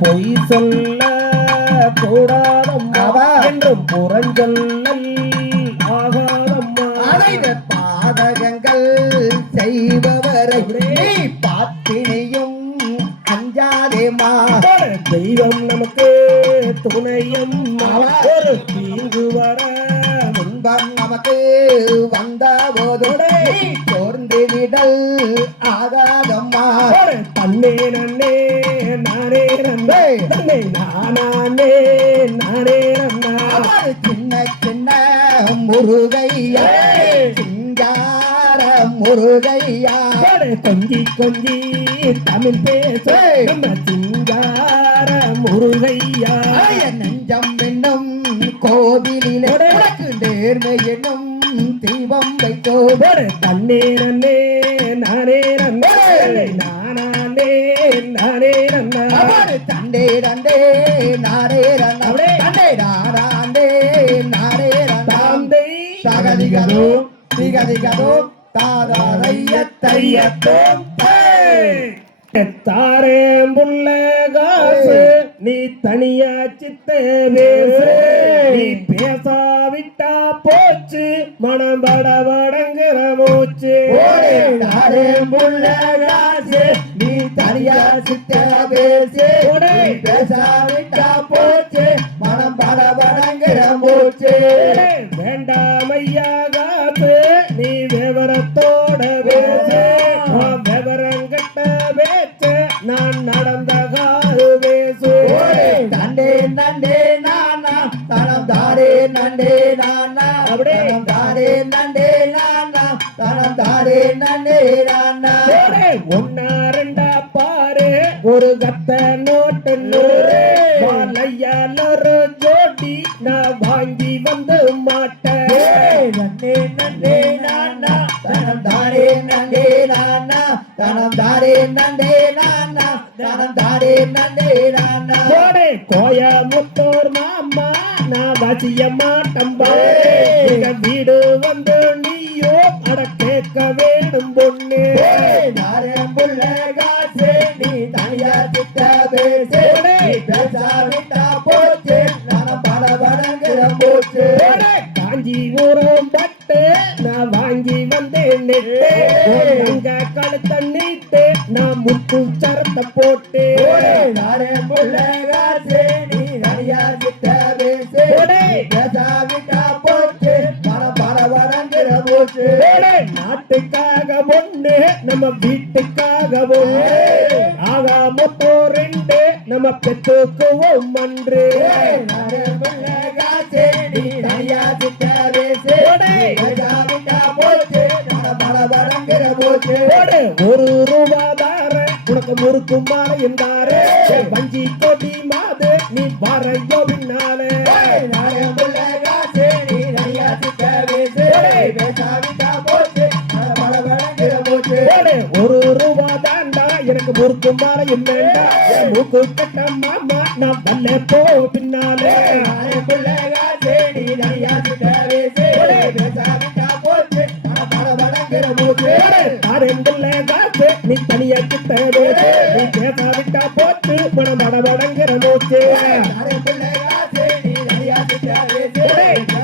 பொய் சொல்ல கூடாதம்மா என்றும் புறஞ்சொல்லல் ஆகாதம்மா. பாதகங்கள் செய்பவரை நீ பார்த்தினையும் அஞ்சாதேமா. தெய்வம் நமக்கு துணையும் ஒரு தீங்கு வர துன்பம் நமக்கு வந்த போதுடை தோர்ந்து விடல் ஆகாதம்மா. தன்னே நன்னே நானே நன்னே தன்னை நானே நானே நன்னா. சின்ன சின்ன முருகையா சிங்கார முருகையா கொஞ்சி கொஞ்சி தமிழ் பேச நம்ம சிங்கார முருகையா. நெஞ்சம் என்னும் கோவிலிலே நேர்மை என்னும் தெய்வம் வைத்தோ. தன்னே நன்னே நானே நன்னே நானே நானே நன்னா. தண்டே தண்டே நாரே ரன்னே தண்டே நாராண்டே நாரே ரன்னாந்தே சகதிகதோ திகதிகதோ தாதாரைய தையத்தோம். தாரேம் புள்ள காசு நீ தனியா சித்தே பேசு. நீ பேசாவிட்டா போச்சு மனம் படபடங்கிற மூச்சு. தாரேம் புள்ள காசு நீ தனியா சித்தே பேசு. பேசாவிட்டா போச்சு மனம் படபடங்கிற மூச்சு. வேண்டாம் ஐயா காசு நீ விவரத்தோட பேசு. விவரங்கட்ட பேச்ச நான் நடந்த காது பேசு. நண்டே நண்டே நானா தனம் தாரே நண்டே நானா அப்படியே தாரே நண்டே நானா தனம் தாரே நண்டே நானா. ஒன்னா ரெண்டா பாரு ஒரு கத்த நோட்டு நூறு வாழையால் ஒரு ஜோடி நான் வாங்கி வந்து மாட்டேன். நண்டே நண்டே நானா தனம் தாரே நண்டே நானா தனம் தாரே நண்டே நானா தனம் தாரே நண்டே நானா. கோயமுத்தூர் மாமா நான் வசிய மாட்டம்பா. வீடு வந்து நீயோ அட கேட்க வேணும் பொண்ணு. புள்ள காசு நீ தனியா சித்த பேசு. பேசாவிட்டா போச்சு நான் படபடங்கிற போச்சு. காஞ்சிபுரம் பட்டு நான் வாங்கி வந்தேன் நெட்டு. அங்க கழுத்த நீட்டு நான் முத்து சரத்தை போட்டு. புள்ள காசு நீ தனியா சித்த பேசு. பேசாவிட்டா போச்சு படபடங்கிற போச்சு. நாட்டுக்காக ஒண்ணு நம்ம வீட்டுக்காக ஒண்ணு ஆகா மொத்தம் ரெண்டு நம்ம பெற்றுக்குவோம் அன்று. புள்ள காசு நீ தனியா சித்த பேசு. பேசாவிட்டா போச்சு படபடங்கிற போச்சு. ஒரு ரூபாதார உனக்கு முறுக்கு மாலையும் தாரு. வஞ்சி கொடி மாது நீ வரையோ பின்னாலே. புள்ள காசு நீ தனியா சித்த பேசு. பேசாவிட்டா போச்சு படபடங்கிற போச்சு. ஒரு ரூபா தாண்டா எனக்கு முறுக்கு மாலையும் வேண்டாம். மூக்கு கட்ட மாமா நான் வல்ல போ பின்னாலே. புள்ள காசு நீ தனியா சித்த பேசு. பேசாவிட்டா போச்சு படபடங்கிற போச்சு. நீ தனியா சித்த பேசு. நீ பேசாவிட்டா போச்சு மனம் படபடங்கிற மூச்சு. புள்ள காசு நீ தனியா சித்த பேசு.